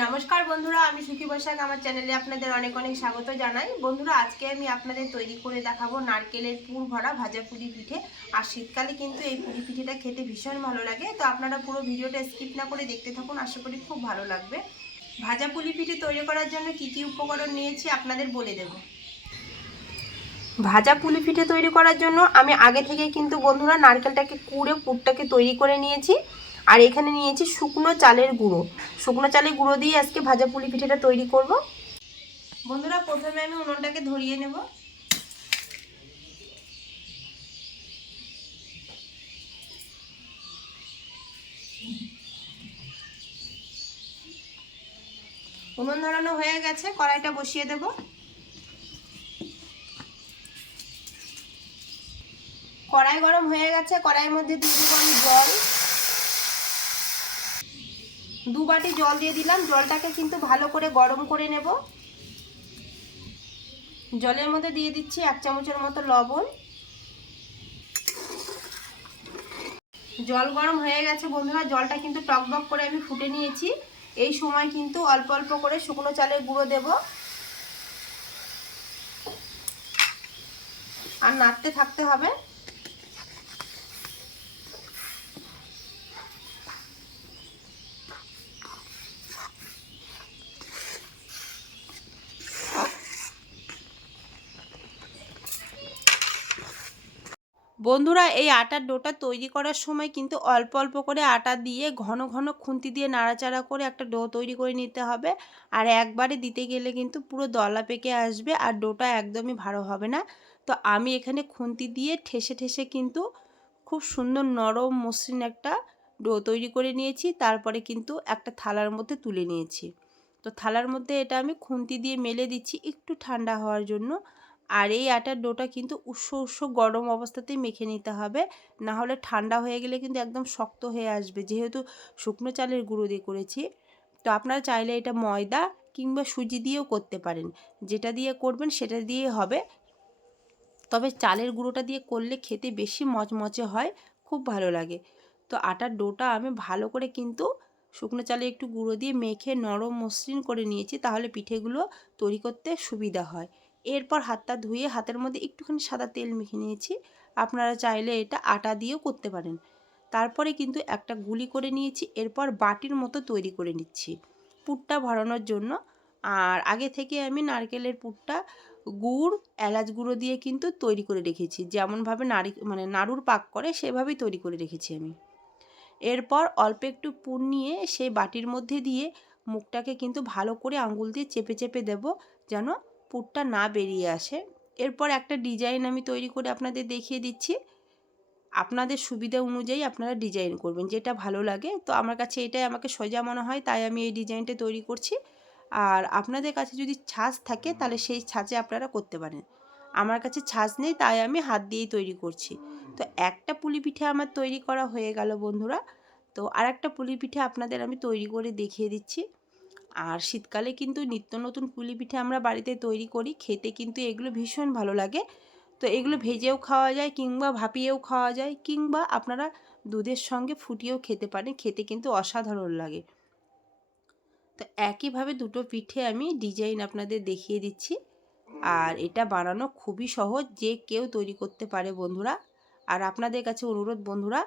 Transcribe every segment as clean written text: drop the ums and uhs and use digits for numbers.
নমস্কার বন্ধুরা, আমি সুখী বৈশাখ আমার চ্যানেলে আপনাদের অনেক অনেক স্বাগত জানাই। বন্ধুরা, আজকে আমি আপনাদের তৈরি করে দেখাবো নারকেলের পুর ভরা ভাজা পুলি পিঠে। আর শীতকালে কিন্তু এই পুলি পিঠেটা খেতে ভীষণ ভালো লাগে। তো আপনারা পুরো ভিডিওটা স্কিপ না করে দেখতে থাকুন, আশা করি খুব ভালো লাগবে। ভাজা পুলি পিঠে তৈরি করার জন্য কি কি উপকরণ নিয়েছি আপনাদের বলে দেব। ভাজা পুলি পিঠে তৈরি করার জন্য আমি আগে থেকে কিন্তু বন্ধুরা নারকেলটাকে কুড়ে পুরটাকে তৈরি করে নিয়েছি। আর এখানে নিয়েছি শুকনো চালের গুঁড়ো। শুকনো চালের গুঁড়ো দিয়ে আজকে ভাজা পুলি পিঠেটা তৈরি করব। বন্ধুরা, প্রথমে আমি উনুনটাকে ধরিয়ে নেব। উনুন ধরানো হয়ে গেছে, কড়াইটা বসিয়ে দেব। কড়াই গরম হয়ে গেছে, কড়াইয়ের মধ্যে দিয়ে দেবো আমি জল। 2 বাটি জল দিয়ে দিলাম। জলটাকে কিন্তু ভালো করে গরম করে নেব। জলের মধ্যে দিয়ে দিচ্ছি 1 চামচের মতো লবণ। জল গরম হয়ে গেছে বন্ধুরা, জলটা কিন্তু টকবক করে আমি ফুটে নিয়েছি। এই সময় কিন্তু অল্প অল্প করে শুকনো চালের গুঁড়ো দেব আর নাড়তে থাকতে হবে। বন্ধুরা, এই আটার ডোটা তৈরি করার সময় কিন্তু অল্প অল্প করে আটা দিয়ে ঘন ঘন খুন্তি দিয়ে নাড়াচাড়া করে একটা ডো তৈরি করে নিতে হবে। আর একবারে দিতে গেলে কিন্তু পুরো দলা পেকে আসবে আর ডোটা একদমই ভালো হবে না। তো আমি এখানে খুন্তি দিয়ে ঠেসে ঠেসে কিন্তু খুব সুন্দর নরম মসৃণ একটা ডো তৈরি করে নিয়েছি। তারপরে কিন্তু একটা থালার মধ্যে তুলে নিয়েছি। তো থালার মধ্যে এটা আমি খুন্তি দিয়ে মেলে দিচ্ছি একটু ঠান্ডা হওয়ার জন্য। আর এই আটার ডোটা কিন্তু উষ্ণ গরম অবস্থাতেই মেখে নিতে হবে, না হলে ঠান্ডা হয়ে গেলে কিন্তু একদম শক্ত হয়ে আসবে, যেহেতু শুকনো চালের গুঁড়ো দিয়ে করেছি। তো আপনারা চাইলে এটা ময়দা কিংবা সুজি দিয়েও করতে পারেন, যেটা দিয়ে করবেন সেটা দিয়ে হবে। তবে চালের গুঁড়োটা দিয়ে করলে খেতে বেশি মচমচে হয়, খুব ভালো লাগে। তো আটার ডোটা আমি ভালো করে কিন্তু শুকনো চালে একটু গুঁড়ো দিয়ে মেখে নরম মসৃণ করে নিয়েছি, তাহলে পিঠেগুলো তৈরি করতে সুবিধা হয়। এরপর হাতটা ধুয়ে হাতের মধ্যে একটুখানি সাদা তেল মেখে নিয়েছি। আপনারা চাইলে এটা আটা দিয়েও করতে পারেন। তারপরে কিন্তু একটা গুলি করে নিয়েছি। এরপর বাটির মতো তৈরি করে নিচ্ছি পুরটা ভরানোর জন্য। আর আগে থেকে আমি নারকেলের পুরটা গুড় এলাচ গুঁড়ো দিয়ে কিন্তু তৈরি করে রেখেছি, যেমনভাবে নাড়ুর পাক করে সেভাবেই তৈরি করে রেখেছি আমি। এরপর অল্প একটু পুর নিয়ে সেই বাটির মধ্যে দিয়ে মুখটাকে কিন্তু ভালো করে আঙুল দিয়ে চেপে চেপে দেব, যেন পুরটা না বেরিয়ে আসে। এরপর একটা ডিজাইন আমি তৈরি করে আপনাদের দেখিয়ে দিচ্ছি। আপনাদের সুবিধা অনুযায়ী আপনারা ডিজাইন করবেন, যেটা ভালো লাগে। তো আমার কাছে এটাই আমাকে সোজা মনে হয়, তাই আমি এই ডিজাইনটা তৈরি করছি। আর আপনাদের কাছে যদি ছাঁচ থাকে তাহলে সেই ছাঁচে আপনারা করতে পারেন। আমার কাছে ছাঁচ নেই, তাই আমি হাত দিয়েই তৈরি করছি। তো একটা পুলি পিঠে আমার তৈরি করা হয়ে গেল বন্ধুরা। তো আর একটা পুলি পিঠে আপনাদের আমি তৈরি করে দেখিয়ে দিচ্ছি। আর শীতকালে কিন্তু নিত্য নতুন পুলি পিঠে আমরা বাড়িতে তৈরি করি, খেতে কিন্তু এগুলো ভীষণ ভালো লাগে। তো এগুলো ভেজেও খাওয়া যায় কিংবা ভাপিয়েও খাওয়া যায়, কিংবা আপনারা দুধের সঙ্গে ফুটিয়েও খেতে পারেন, খেতে কিন্তু অসাধারণ লাগে। তো একইভাবে দুটো পিঠে আমি ডিজাইন আপনাদের দেখিয়ে দিচ্ছি। আর এটা বানানো খুবই সহজ, যে কেউ তৈরি করতে পারে বন্ধুরা। আর আপনাদের কাছে অনুরোধ বন্ধুরা,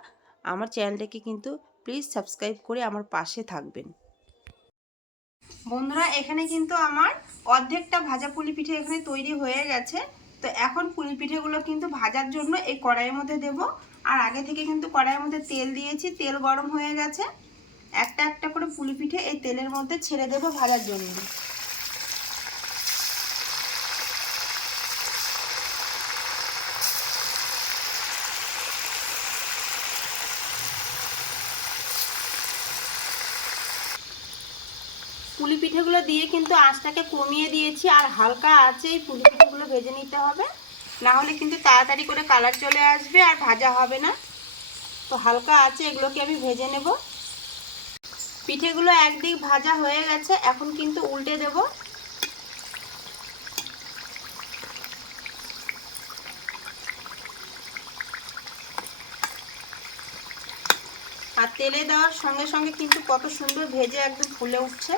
আমার চ্যানেলটাকে কিন্তু প্লিজ সাবস্ক্রাইব করে আমার পাশে থাকবেন। বন্ধুরা, এখানে কিন্তু আমার অর্ধেকটা ভাজা পুলি পিঠে এখানে তৈরি হয়ে গেছে। তো এখন পুলি পিঠেগুলো কিন্তু ভাজার জন্য এই কড়াইয়ের মধ্যে দেব। আর আগে থেকে কিন্তু কড়াইয়ের মধ্যে তেল দিয়েছি, তেল গরম হয়ে গেছে। একটা একটা করে পুলি পিঠে এই তেলের মধ্যে ছেড়ে দেব ভাজার জন্য। পুলি পিঠেগুলো দিয়ে কিন্তু আঁচটাকে কমিয়ে দিয়েছি, আর হালকা আঁচে এই পুলি পিঠেগুলো ভেজে নিতে হবে, না হলে কিন্তু তাড়াতাড়ি করে কালার চলে আসবে আর ভাজা হবে না। তো হালকা আঁচে এগুলোকে আমি ভেজে নেব। পিঠেগুলো একদিক ভাজা হয়ে গেছে, এখন কিন্তু উল্টে দেব। আর তেলে দেওয়ার সঙ্গে সঙ্গে কিন্তু কত সুন্দর ভেজে একদম ফুলে উঠছে।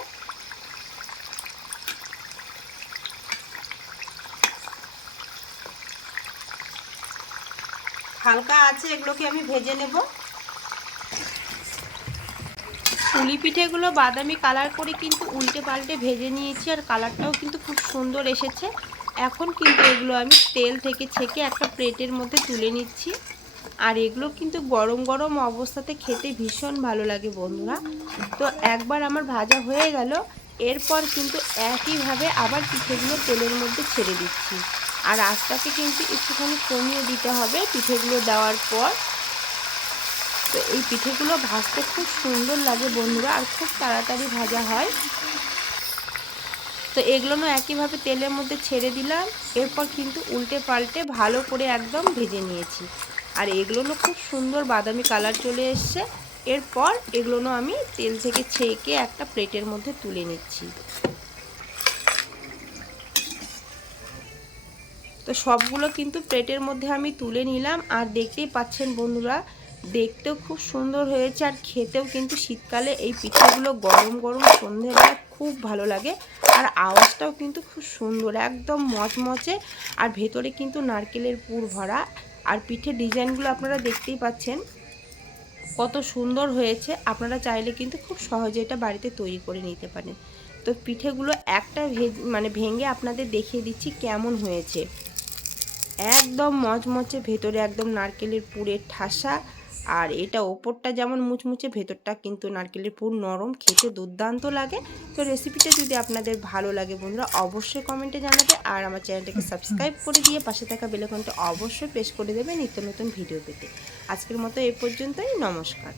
হালকা আছে, এগুলোকে আমি ভেজে নেব। পুলি পিঠেগুলো বাদামি কালার করে কিন্তু উল্টে পাল্টে ভেজে নিয়েছি, আর কালারটাও কিন্তু খুব সুন্দর এসেছে। এখন কিন্তু এগুলো আমি তেল থেকে ছেঁকে একটা প্লেটের মধ্যে তুলে নিচ্ছি। আর এগুলো কিন্তু গরম গরম অবস্থাতে খেতে ভীষণ ভালো লাগে বন্ধুরা। তো একবার আমার ভাজা হয়ে গেল, এরপর কিন্তু একইভাবে আবার পিঠেগুলো তেলের মধ্যে ছেড়ে দিচ্ছি। আর আঁচটাকে কিন্তু একটুখানি কমিয়ে দিতে হবে পিঠেগুলো দেওয়ার পর। তো এই পিঠেগুলো ভাজতে খুব সুন্দর লাগে বন্ধুরা, আর খুব তাড়াতাড়ি ভাজা হয়। তো এগুলো একইভাবে তেলের মধ্যে ছেড়ে দিলাম, এরপর কিন্তু উল্টে পাল্টে ভালো করে একদম ভেজে নিয়েছি। আর এগুলো খুব সুন্দর বাদামি কালার চলে এসছে। এরপর এগুলো আমি তেল থেকে ছেঁকে একটা প্লেটের মধ্যে তুলে নিচ্ছি। তো সবগুলো কিন্তু প্লেটের মধ্যে আমি তুলে নিলাম। আর দেখতেই পাচ্ছেন বন্ধুরা, দেখতেও খুব সুন্দর হয়েছে, আর খেতেও কিন্তু শীতকালে এই পিঠেগুলো গরম গরম সন্ধেবেলা খুব ভালো লাগে। আর আওয়াজটাও কিন্তু খুব সুন্দর, একদম মচমচে, আর ভেতরে কিন্তু নারকেলের পুর ভরা। আর পিঠের ডিজাইনগুলো আপনারা দেখতেই পাচ্ছেন কত সুন্দর হয়েছে। আপনারা চাইলে কিন্তু খুব সহজে এটা বাড়িতে তৈরি করে নিতে পারেন। তো পিঠেগুলো একটা ভেঙে আপনাদের দেখিয়ে দিচ্ছি কেমন হয়েছে। একদম মচমচে, ভেতরে একদম নারকেলের পুরের ঠাসা। আর এটা ওপরটা যেমন মুচমুচে, ভেতরটা কিন্তু নারকেলের পুর নরম, খেতে দুর্দান্ত লাগে। তো রেসিপিটা যদি আপনাদের ভালো লাগে বন্ধুরা, অবশ্যই কমেন্টে জানাবে। আর আমার চ্যানেলটাকে সাবস্ক্রাইব করে দিয়ে পাশে থাকা বেল আইকনটা অবশ্যই প্রেস করে দেবে নিত্য নতুন ভিডিও পেতে। আজকের মতো এ পর্যন্তই, নমস্কার।